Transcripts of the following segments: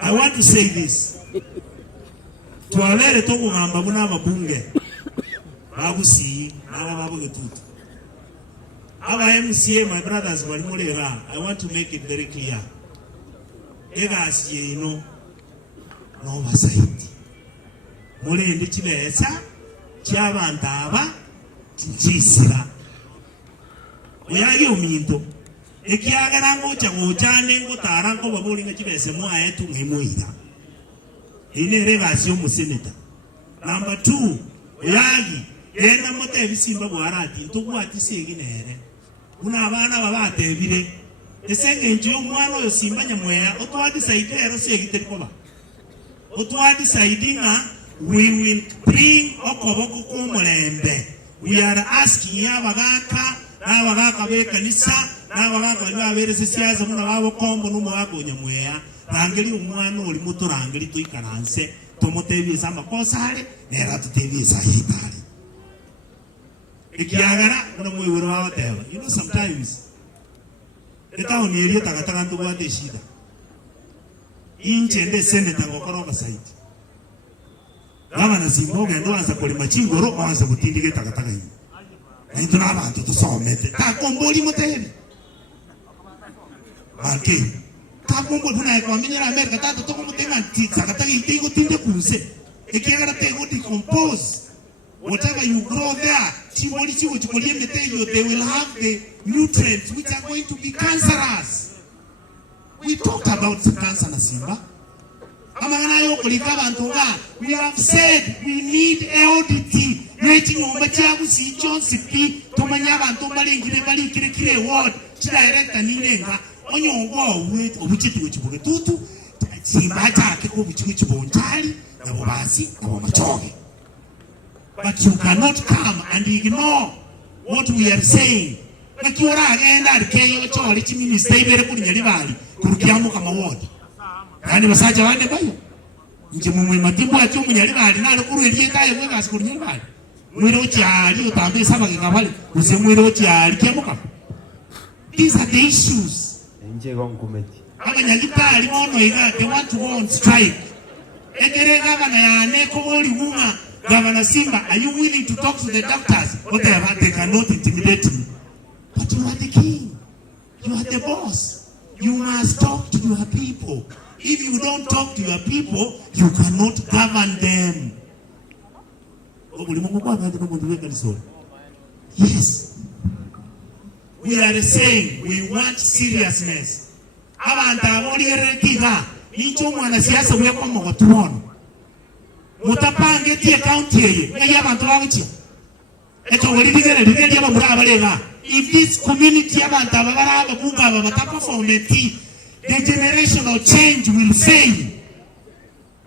I want to say this. Tualere toku ngamba muna mabunge. Babu si, naga babu getutu. Our MCA, my brothers, I want to make it very clear. Egas ye no oversight. Mule ndi chibesa, chiabantaba, chisira. Oyagi ominto. Ekiagara ngocha ngochane ngotarango babuli ngachibese mwa yetu ngemuira. Ine regasio mu senator. Number 2, oyagi yena mote bisimba bu Arati ntugwati seginere. Una abana babate bire. Esenge njiyo mwana yo simba nyamwea otwadi saidi ero segiteri koba. Otwadi saidi nga we will bring okoboko kumulembe. We are asking yabagaka n'abagaka bekanisa n'abagaka babere sesiaza muna babo kombo n'umuwako nyamwea. Rangeri umwana oli muto Rangeri Toikaranse tomotebiza amakosale nera tutebiza hitali. Ikiagara muna mwiwiro wabateba. You know sometimes eka onieri takataka ntugwate shida. Inchende seneta ngokoroka site. Gavana Simboga ndo anza kulima chingoro anza kutindike takataka hiyo. Na ntuna abantu tusomete. Takomboli mutebe. Marke. Takomboli kuna kwa minyera America tatu toko mutenga takataka itingo tinde kunse. Ikiagara tego decompose. Whatever you grow there, they will have the nutrients which are going to be cancerous. We talked about cancer na Simba. We have said we need LDT. But you cannot come and ignore what we are saying. Like you are again that Kayo Chorich Minister, very good in Yalibali, Kurkiamu Kamawad. And it was such a one by Jimu Matibu at Yalibali, not a good idea. I was good in we don't charge you, Tambi Sabakavali, who say we don't charge Kiamuka. These are the issues. They want to go on strike. Governor Simba, are you willing to talk to the doctors? Whatever, they cannot intimidate me. But you are the king. You are the boss. You must talk to your people. If you don't talk to your people, you cannot govern them. Yes. We are saying we want seriousness. Mutapange tie county ye abantu babuki eto walidigere digere yabamura abalega. If this community abantu ababara abunga abataperform the generational change will fail,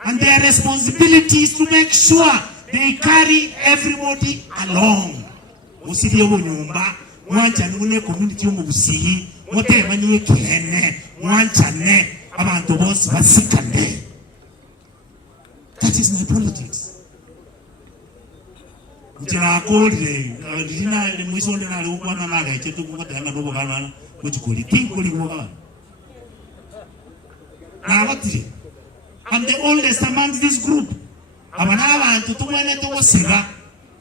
and their responsibility is to make sure they carry everybody along. Musiri yo nyumba mwancha nune community yo mubusihi moteba niye kene mwancha ne abantu bose basikane. That is my politics. Now I'm the oldest amongst this group.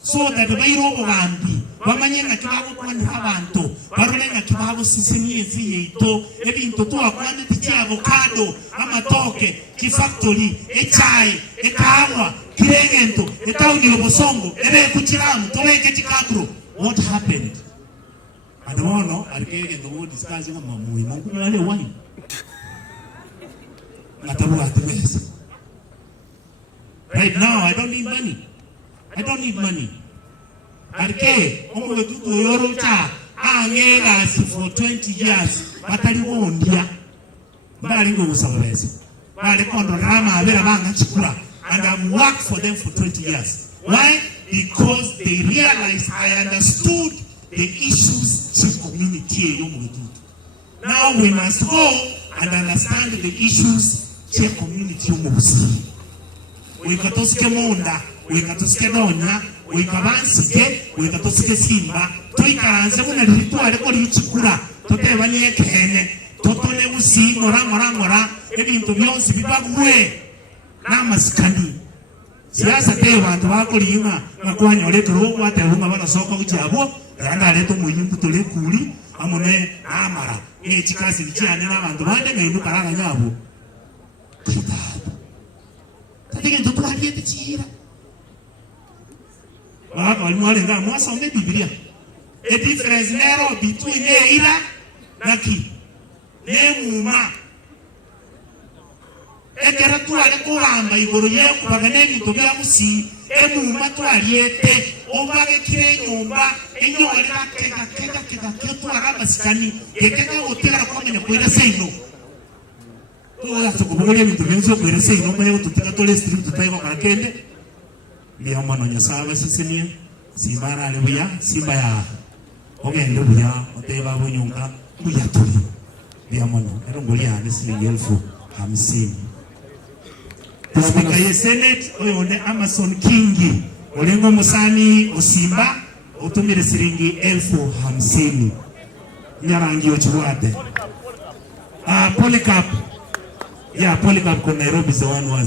So that the Bayro Bandi, Wamanya Kibago Havanto, Barolena Kibago Sicily, Evin to a quantity avocado, Amatoke, Kifactory, a chai, a kawa, Kirento, a town of Bosongo, a Kuchiram, to make a Chicagro. What happened? I don't know. I gave the word discussing about Mamu, wine. Right now, I don't need money. I don't need money. Okay, for 20 years. And I've worked for them for 20 years. Why? Because they realized I understood the issues chief community. Now we must go and understand the issues chief community. We got to Monda. We got to Skedonia, we Kavanske, we got to Simba, Toikaranse, when I do a record Chikura, to Tevania Kene, totole usi ngora ebintu byonsi bibagwe namasikani siasa te bantu bakulinga bakwanyole kro waterunga bana soko kuchabo yanga leto munyumbu tole kuli amone amara chikasi bichane n'abantu bande ngendo karanga nyabo tatike nto twaliye tichira wali mwalenga mwasome Biblia a difference narrow between eira na ki nemuma ekera twale kubamba igoro yeku bagane bintu byamusi emuma twaliyete obage kire nyumba enyole kega twara masikani ekega otera kwamenya kwera seino tola tukubugole bintu byenzo kwera seino mwe tuteka tole stream tutaiba kakende niyo mano nyasaba sisimye simara lebuya simba ya ogende buya oteba bunyunga buya tuli niyo mano erongolia ne silingi 50,000 Speaker ye Senate oyone Amazon Kingi olengo musani osimba otumire silingi 50,000 nyarangi ochiwade Polycarp yeah Polycarp ko Nairobi is the one was